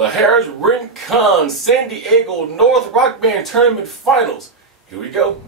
the Harrahs Rincon San Diego North Rock Band Tournament Finals. Here we go.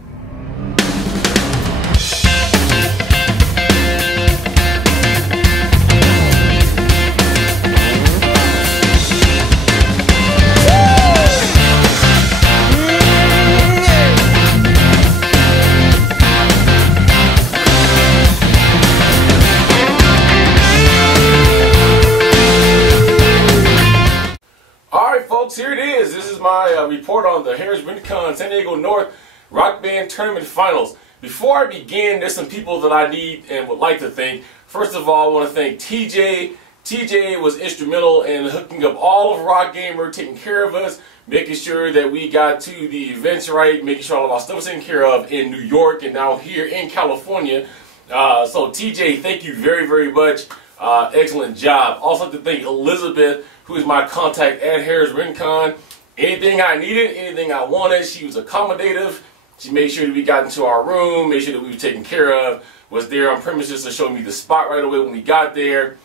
Here it is. This is my report on the Harrahs Rincon San Diego North Rock Band Tournament Finals. Before I begin, there's some people that I need and would like to thank. First of all, I want to thank TJ. TJ was instrumental in hooking up all of Rock Gamer, taking care of us, making sure that we got to the events right, making sure all of our stuff was taken care of in New York and now here in California. So TJ, thank you very, very much. Excellent job. Also to thank Elizabeth, who is my contact at Harrahs Rincon. Anything I needed, anything I wanted, she was accommodative. She made sure that we got into our room, made sure that we were taken care of, was there on premises to show me the spot right away when we got there.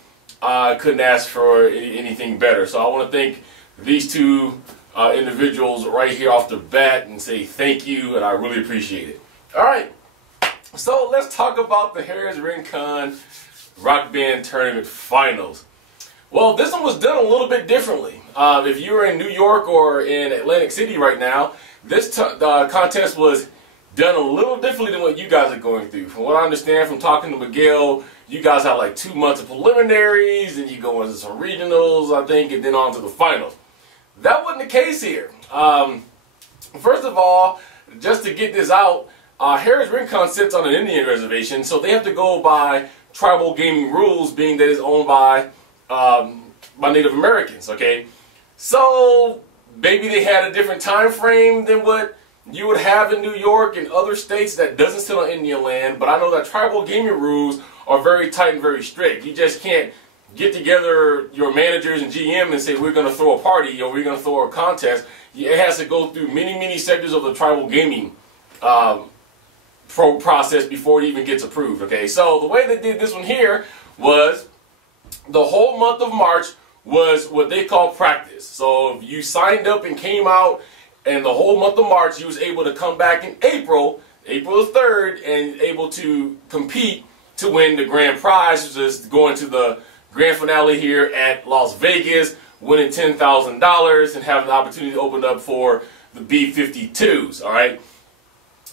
I couldn't ask for anything better. So I want to thank these two individuals right here off the bat and say thank you, and I really appreciate it. All right, so let's talk about the Harrahs Rincon Rock Band Tournament Finals. Well, this one was done a little bit differently. If you're in New York or in Atlantic City right now, this contest was done a little differently than what you guys are going through. From what I understand from talking to Miguel, you guys have like 2 months of preliminaries, and you go into some regionals, I think, and then on to the finals. That wasn't the case here. First of all, just to get this out, Harrahs Rincon sits on an Indian reservation, so they have to go by tribal gaming rules, being that it's owned by Native Americans, okay? So maybe they had a different time frame than what you would have in New York and other states that doesn't sit on Indian land, but I know that tribal gaming rules are very tight and very strict. You just can't get together your managers and GM and say we're going to throw a party or we're going to throw a contest. It has to go through many sectors of the tribal gaming process before it even gets approved, okay? So the way they did this one here was the whole month of March was what they call practice. So if you signed up and came out, and the whole month of March, you was able to come back in April the 3rd, and able to compete to win the grand prize, which is going to the grand finale here at Las Vegas, winning $10,000 and having the opportunity to open up for the B-52s, all right?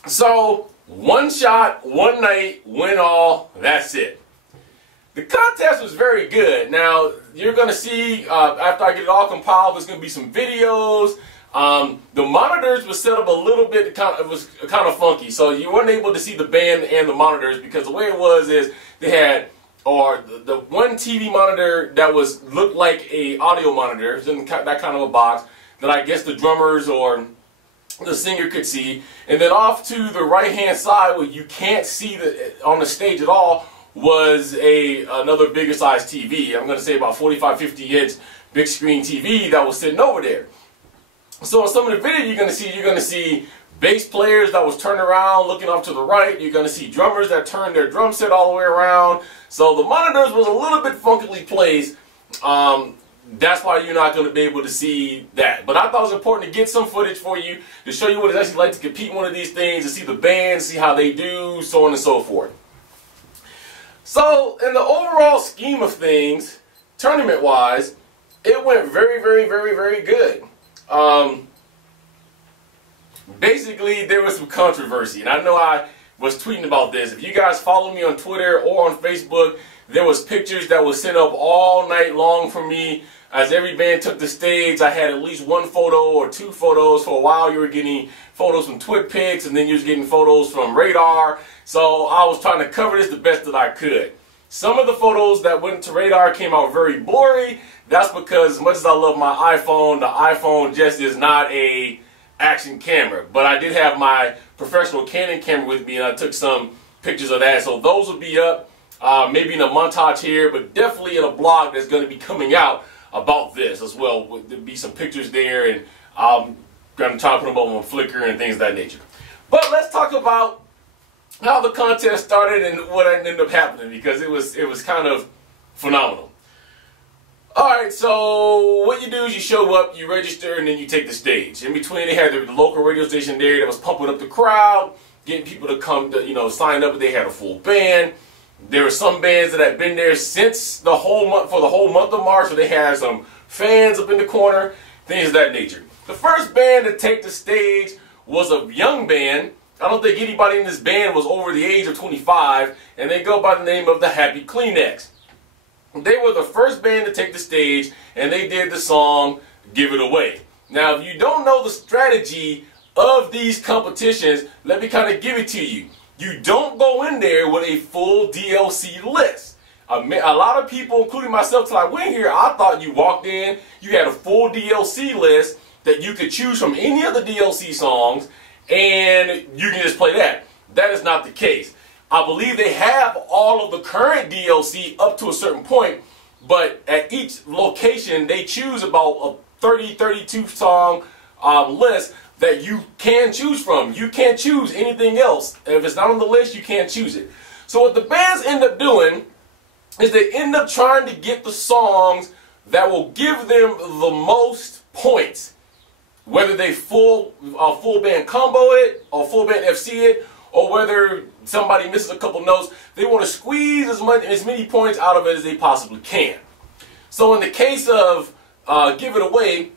So one shot, one night, win all, that's it. The contest was very good. Now, you're going to see, after I get it all compiled, there's going to be some videos. The monitors were set up a little bit, it was kind of funky. So you weren't able to see the band and the monitors, because the way it was is they had, or the one TV monitor that looked like a audio monitor, in that kind of a box, that I guess the drummers or the singer could see. And then off to the right-hand side, where you can't see on the stage at all, was another bigger size TV. I'm going to say about 45-50 inch big screen TV that was sitting over there. So in some of the video you're going to see bass players that was turned around looking off to the right. You're going to see drummers that turned their drum set all the way around. So the monitors was a little bit funkily placed. That's why you're not going to be able to see that. But I thought it was important to get some footage for you to show you what it's actually like to compete in one of these things, to see the band, see how they do, so on and so forth. So, in the overall scheme of things, tournament-wise, it went very good. Basically, there was some controversy, and I know I was tweeting about this. If you guys follow me on Twitter or on Facebook, there was pictures that was sent up all night long from me. As every band took the stage, I had at least 1 photo or 2 photos. For a while, you were getting photos from TwitPics, and then you was getting photos from Radar. So I was trying to cover this the best that I could. Some of the photos that went to Radar came out very blurry. That's because, as much as I love my iPhone, the iPhone just is not a action camera. But I did have my professional Canon camera with me, and I took some pictures of that. So those will be up, maybe in a montage here, but definitely in a blog that's going to be coming out about this as well. There'll be some pictures there, and I'm going to try to put them up on Flickr and things of that nature. But let's talk about how the contest started and what ended up happening, because it was kind of phenomenal. Alright, so what you do is you show up, you register, and then you take the stage. In between, they had the local radio station there that was pumping up the crowd, getting people to come to, sign up. They had a full band. There were some bands that had been there since the whole month, for the whole month of March, so they had some fans up in the corner, things of that nature. The first band to take the stage was a young band. I don't think anybody in this band was over the age of 25, and they go by the name of the Happy Kleenex. They were the first band to take the stage, and they did the song Give It Away. Now, if you don't know the strategy of these competitions, let me kind of give it to you. You don't go in there with a full DLC list. A lot of people, including myself, till I went here, I thought you walked in, you had a full DLC list that you could choose from any of the DLC songs, and you can just play that. That is not the case. I believe they have all of the current DLC up to a certain point, but at each location they choose about a 32 song list that you can choose from. You can't choose anything else. If it's not on the list, you can't choose it. So what the bands end up doing is they end up trying to get the songs that will give them the most points. Whether they full band combo it, or full band FC it, or whether somebody misses a couple notes, they want to squeeze as many points out of it as they possibly can. So in the case of Give It Away,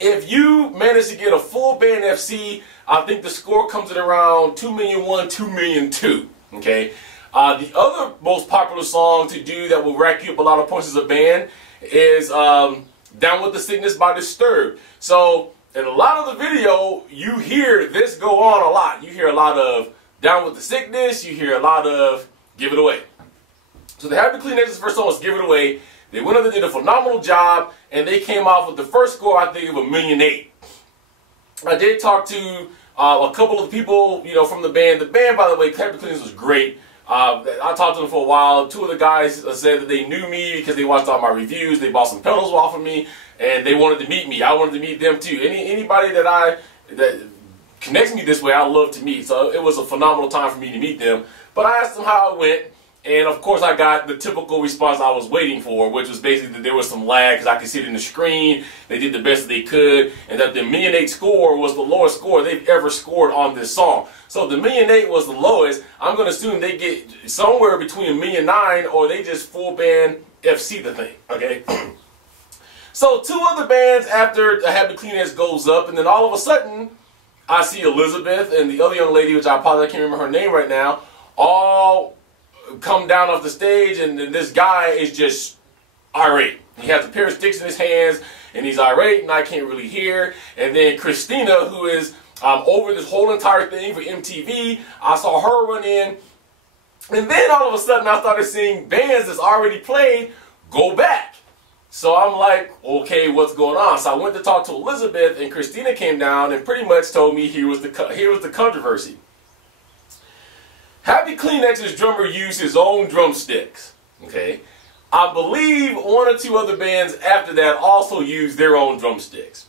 if you manage to get a full band FC, I think the score comes at around 2,000,001, 2,000,002. Okay. The other most popular song to do that will rack you up a lot of points as a band is Down With the Sickness by Disturbed. So in a lot of the video, you hear this go on a lot. You hear a lot of Down With the Sickness. You hear a lot of Give It Away. So the Happy Kleenex's first song was Give It Away. They went up and did a phenomenal job, and they came off with the first score, I think, of 1,000,008. I did talk to a couple of people, from the band. The band, by the way, Happy Kleenex, was great. I talked to them for a while. Two of the guys said that they knew me because they watched all my reviews. They bought some pedals off of me, and they wanted to meet me. I wanted to meet them too. Anybody that connects me this way, I love to meet. So it was a phenomenal time for me to meet them. But I asked them how it went, and of course I got the typical response I was waiting for, which was basically that there was some lag because I could see it in the screen. They did the best that they could, and that the 1,000,008 score was the lowest score they've ever scored on this song. So if the 1,000,008 was the lowest, I'm going to assume they get somewhere between 1,000,009 or they just full band FC the thing, okay? So two other bands after the Happy Kleenex goes up, and then all of a sudden, I see Elizabeth and the other young lady, which I apologize, I can't remember her name right now, all come down off the stage, and this guy is just irate. He has a pair of sticks in his hands, and he's irate, and I can't really hear. And then Christina, who is over this whole entire thing for MTV, I saw her run in, and then all of a sudden I started seeing bands that's already played go back. So I'm like, okay, what's going on? So I went to talk to Elizabeth, and Christina came down and pretty much told me here was the controversy. Happy Kleenex's drummer used his own drumsticks. Okay, I believe one or two other bands after that also used their own drumsticks.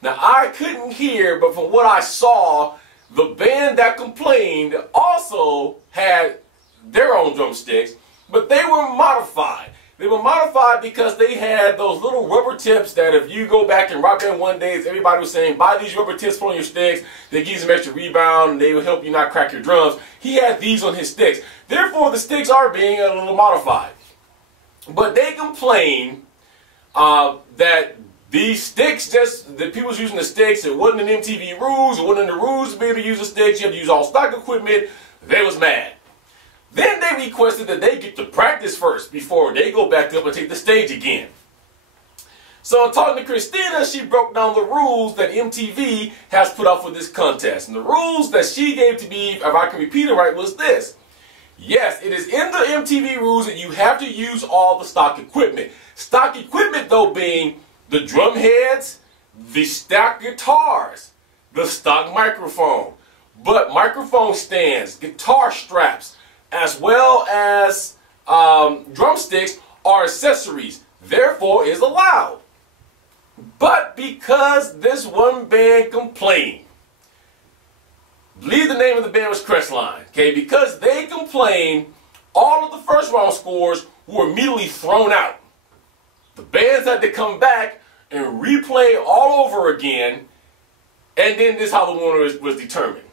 Now I couldn't hear, but from what I saw, the band that complained also had their own drumsticks, but they were modified. They were modified because they had those little rubber tips that if you go back and Rock Band 1 days, everybody was saying, buy these rubber tips, put on your sticks, they give you some extra rebound, and they will help you not crack your drums. He had these on his sticks. Therefore, the sticks are being a little modified. But they complain that these sticks, the people was using the sticks, it wasn't in MTV rules, it wasn't in the rules to be able to use the sticks, you had to use all stock equipment. They was mad. Then they requested that they get to practice first before they go back up and take the stage again. So I'm talking to Christina, she broke down the rules that MTV has put out for this contest. And the rules that she gave to me, if I can repeat it right, was this. Yes, it is in the MTV rules that you have to use all the stock equipment. Stock equipment, though, being the drum heads, the stock guitars, the stock microphone, but microphone stands, guitar straps, as well as drumsticks are accessories, therefore is allowed. But because this one band complained, I believe the name of the band was Crestline, okay, because they complained, all of the first round scores were immediately thrown out. The bands had to come back and replay all over again, and then this is how the winner was determined.